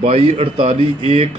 2248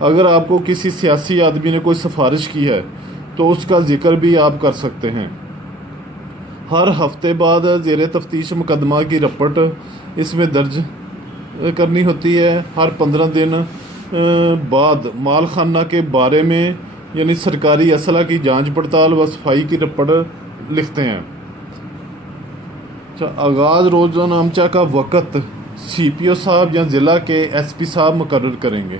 اگر آپ کو کسی سیاسی آدمی نے کوئی سفارش کی ہے تو اس کا ذکر بھی آپ کر سکتے ہیں۔ ہر ہفتے بعد زیر تفتیش مقدمہ کی رپورٹ اس میں درج کرنی ہوتی ہے۔ ہر 15 دن بعد مال خانہ کے بارے میں یعنی سرکاری اسلحہ کی جانچ پڑتال و صفائی کی رپورٹ لکھتے ہیں۔ آغاز روزنامچہ کا وقت سی پی او صاحب یا ضلع کے ایس پی صاحب مقرر کریں گے،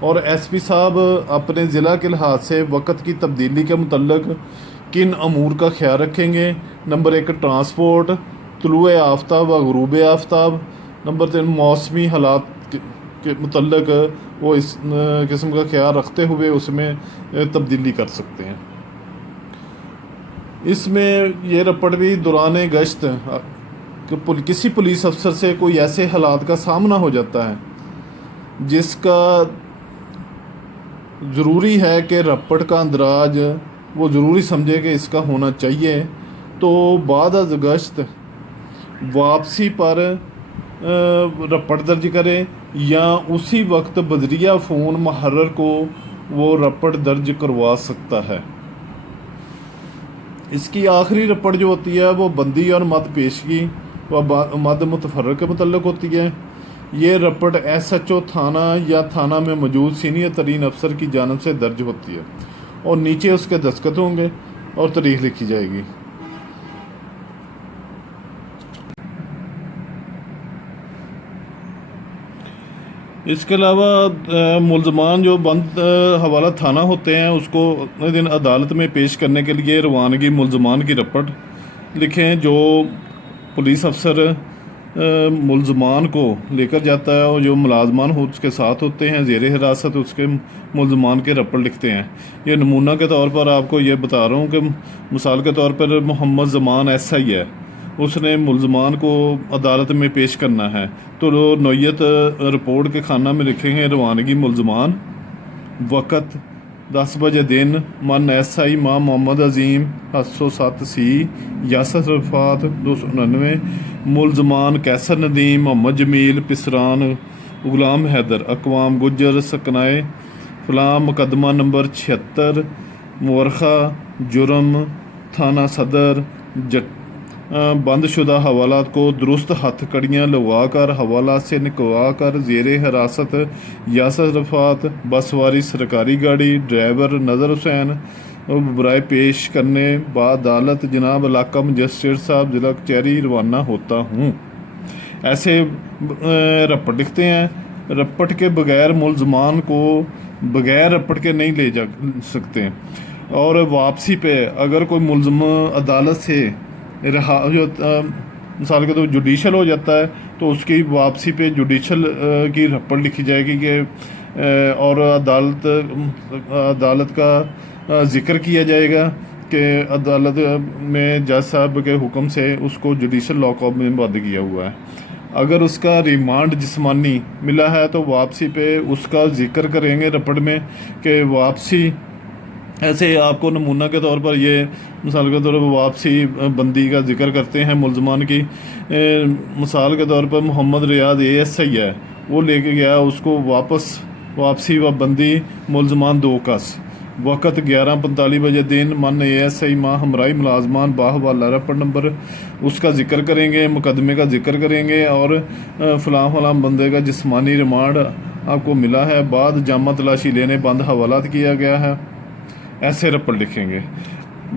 اور ایس پی صاحب اپنے ضلع کے لحاظ سے وقت کی تبدیلی کے متعلق کن امور کا خیال رکھیں گے؟ نمبر 1 ٹرانسپورٹ، طلوع آفتاب و غروب آفتاب۔ نمبر 3 موسمی حالات کے متعلق وہ اس قسم کا خیال رکھتے ہوئے اس میں تبدیلی کر سکتے ہیں۔ اس میں یہ رپورٹ بھی دوران گشت کہ کسی پولیس افسر سے کوئی ایسے حالات کا سامنا ہو جاتا ہے جس کا ضروری ہے کہ رپورٹ کا اندراج وہ ضروری سمجھے کہ اس کا ہونا چاہیے، تو بعد از گشت واپسی پر رپورٹ درج کرے یا اسی وقت بذریعہ فون محرر کو وہ رپورٹ درج کروا سکتا ہے۔ اس کی آخری رپورٹ جو ہوتی ہے وہ بندی اور مد پیشگی و مد متفرق کے متعلق ہوتی ہے۔ یہ رپورٹ ایس ایچ او تھانہ یا تھانہ میں موجود سینئر ترین افسر کی جانب سے درج ہوتی ہے، اور نیچے اس کے دستخط ہوں گے اور تاریخ لکھی جائے گی۔ اس کے علاوہ ملزمان جو بند حوالہ تھانہ ہوتے ہیں اس کو اگلے دن عدالت میں پیش کرنے کے لیے روانگی ملزمان کی رپورٹ لکھیں۔ جو پولیس افسر ملزمان کو لے کر جاتا ہے اور جو ملازمان اس کے ساتھ ہوتے ہیں زیر حراست اس کے ملزمان کے رپورٹ لکھتے ہیں۔ یہ نمونہ کے طور پر آپ کو یہ بتا رہا ہوں کہ مثال کے طور پر محمد زمان ایس آئی ہے، اس نے ملزمان کو عدالت میں پیش کرنا ہے، تو نوعیت رپورٹ کے خانہ میں لکھیں گے روانگی ملزمان، وقت 10 بجے دن، من ایس آئی ماں محمد عظیم 707 سی، یاسر رفات 299، ملزمان کیسر ندیم، محمد جمیل، پسران، غلام حیدر، اقوام گجر، سکنائے فلاں، مقدمہ نمبر 76، مورخہ جرم، تھانہ صدر، بند شدہ حوالات کو درست ہتھ کڑیاں لگوا کر حوالات سے نکلوا کر زیر حراست یاسر رفات، بس سواری سرکاری گاڑی، ڈرائیور نظر حسین برائے پیش کرنے بعدالت جناب علاقہ مجسٹریٹ صاحب ضلع کچہری روانہ ہوتا ہوں۔ ایسے رپورٹ لکھتے ہیں۔ رپورٹ کے بغیر ملزمان کو بغیر رپورٹ کے نہیں لے جا سکتے، اور واپسی پہ اگر کوئی ملزم عدالت سے رہا جو مثال کے طور جوڈیشل ہو جاتا ہے تو اس کی واپسی پہ جوڈیشل کی رپورٹ لکھی جائے گی کہ اور عدالت کا ذکر کیا جائے گا کہ عدالت میں جج صاحب کے حکم سے اس کو جوڈیشل لاک اپ میں بند کیا ہوا ہے۔ اگر اس کا ریمانڈ جسمانی ملا ہے تو واپسی پہ اس کا ذکر کریں گے رپورٹ میں کہ واپسی، ایسے آپ کو نمونہ کے طور پر یہ مثال کے طور پر واپسی بندی کا ذکر کرتے ہیں ملزمان کی۔ مثال کے طور پر محمد ریاض اے ایس آئی ہے، وہ لے کے گیا اس کو واپسی و بندی ملزمان 2 کس، وقت 11:45 بجے دن، من اے ایس آئی ماں ہمراہی ملازمان باحوالہ رپورٹ نمبر اس کا ذکر کریں گے، مقدمے کا ذکر کریں گے، اور فلاں فلاں بندے کا جسمانی ریمانڈ آپ کو ملا ہے، بعد جامع تلاشی لینے بند حوالات کیا گیا ہے۔ ایسے رپورٹ لکھیں گے۔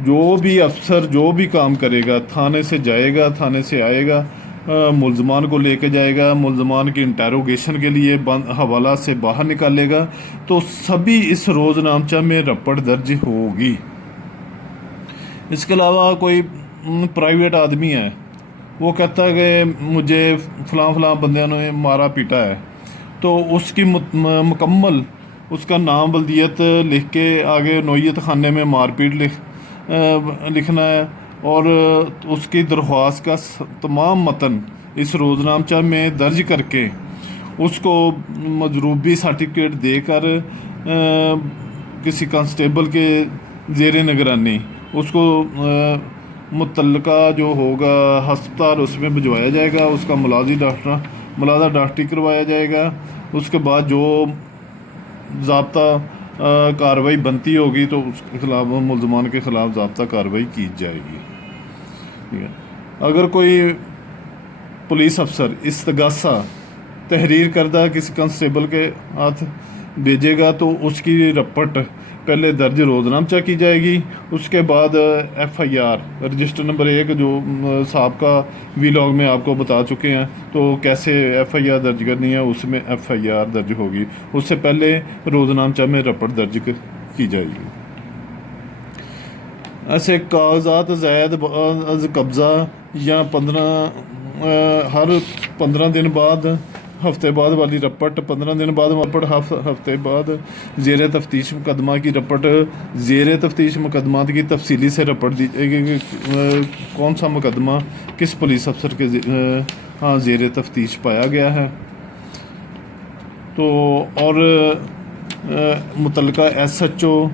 جو بھی افسر جو بھی کام کرے گا، تھانے سے جائے گا، تھانے سے آئے گا، ملزمان کو لے کے جائے گا، ملزمان کی انٹیروگیشن کے لیے حوالات سے باہر نکالے گا، تو سبھی اس روزنامچہ میں رپورٹ درج ہوگی۔ اس کے علاوہ کوئی پرائیویٹ آدمی ہے، وہ کہتا ہے کہ مجھے فلاں فلاں بندیاں نے مارا پیٹا ہے، تو اس کی مکمل اس کا نام بلدیت لکھ کے آگے نوعیت خانے میں مار پیٹ لکھنا ہے، اور اس کی درخواست کا تمام متن اس روزنامچہ میں درج کر کے اس کو مضروبی سرٹیفکیٹ دے کر کسی کانسٹیبل کے زیر نگرانی اس کو متعلقہ جو ہوگا ہسپتال اس میں بھجوایا جائے گا، اس کا ملازہ ڈاکٹری کروایا جائے گا۔ اس کے بعد جو ضابطہ کارروائی بنتی ہوگی تو اس کے خلاف ملزمان کے خلاف ضابطہ کارروائی کی جائے گی. ٹھیک ہے. اگر کوئی پولیس افسر استغاثہ تحریر کردہ کسی کانسٹیبل کے ہاتھ بھیجے گا تو اس کی رپٹ پہلے درج روزنامچہ کی جائے گی. اس کے بعد F I R register number 1 جو سابقہ وی لاگ میں آپ کو بتا چکے ہیں تو کیسے ایف آئی آر درج کرنی ہے، اس میں ایف آئی آر درج ہوگی. اس سے پہلے روزنامچہ میں رپٹ درج کی جائے گی. ایسے کاغذات زائد از قبضہ یا ہر 15 دن بعد ہفتے بعد والی رپٹ، 15 دن بعد رپٹ، ہفتے بعد زیر تفتیش مقدمہ کی رپٹ. زیر تفتیش مقدمات کی تفصیلی سے رپٹ دی جائے گی کہ کون سا مقدمہ کس پولیس افسر کے زیر تفتیش پایا گیا ہے. تو اور متعلقہ ایس ایچ او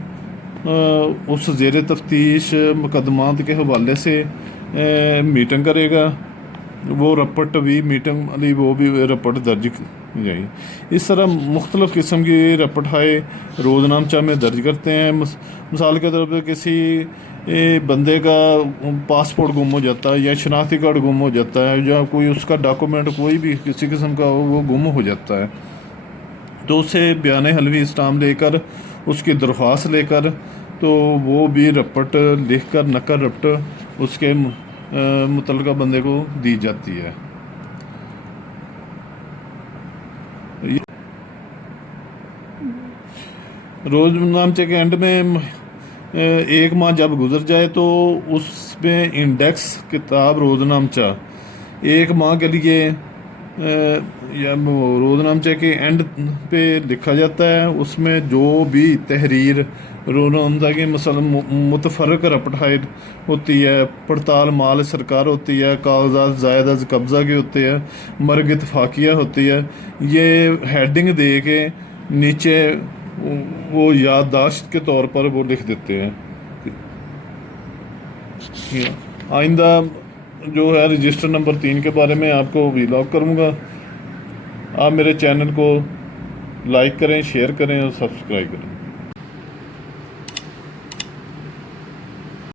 اس زیر تفتیش مقدمات کے حوالے سے میٹنگ کرے گا. وہ رپٹ بھی میٹنگ والی وہ بھی رپٹ درج کی جائے گی. اس طرح مختلف قسم کی رپٹ ہائے روزنامچہ میں درج کرتے ہیں. مثال کے طور پہ کسی بندے کا پاسپورٹ گم ہو جاتا ہے یا شناختی کارڈ گم ہو جاتا ہے یا کوئی اس کا ڈاکومنٹ کوئی بھی کسی قسم کا وہ گم ہو جاتا ہے تو اسے بیان حلفی اسٹامپ لے کر اس کی درخواست لے کر تو وہ بھی رپٹ لکھ کر نقل رپٹ اس کے متعلقہ بندے کو دی جاتی ہے. روزنامچے کے اینڈ میں 1 ماہ جب گزر جائے تو اس میں انڈیکس کتاب روزنامچہ 1 ماہ کے لیے یا روزنامچے کے اینڈ پہ لکھا جاتا ہے. اس میں جو بھی تحریر روزنامچہ کی مثلا متفرق رپٹ ہائر ہوتی ہے، پڑتال مال سرکار ہوتی ہے، کاغذات زائد از قبضہ کے ہوتے ہیں، مرگ اتفاقیہ ہوتی ہے، یہ ہیڈنگ دے کے نیچے وہ یادداشت کے طور پر وہ لکھ دیتے ہیں. آئندہ جو ہے رجسٹر نمبر 3 کے بارے میں آپ کو ویلاگ کروں گا. آپ میرے چینل کو لائک کریں، شیئر کریں اور سبسکرائب کریں.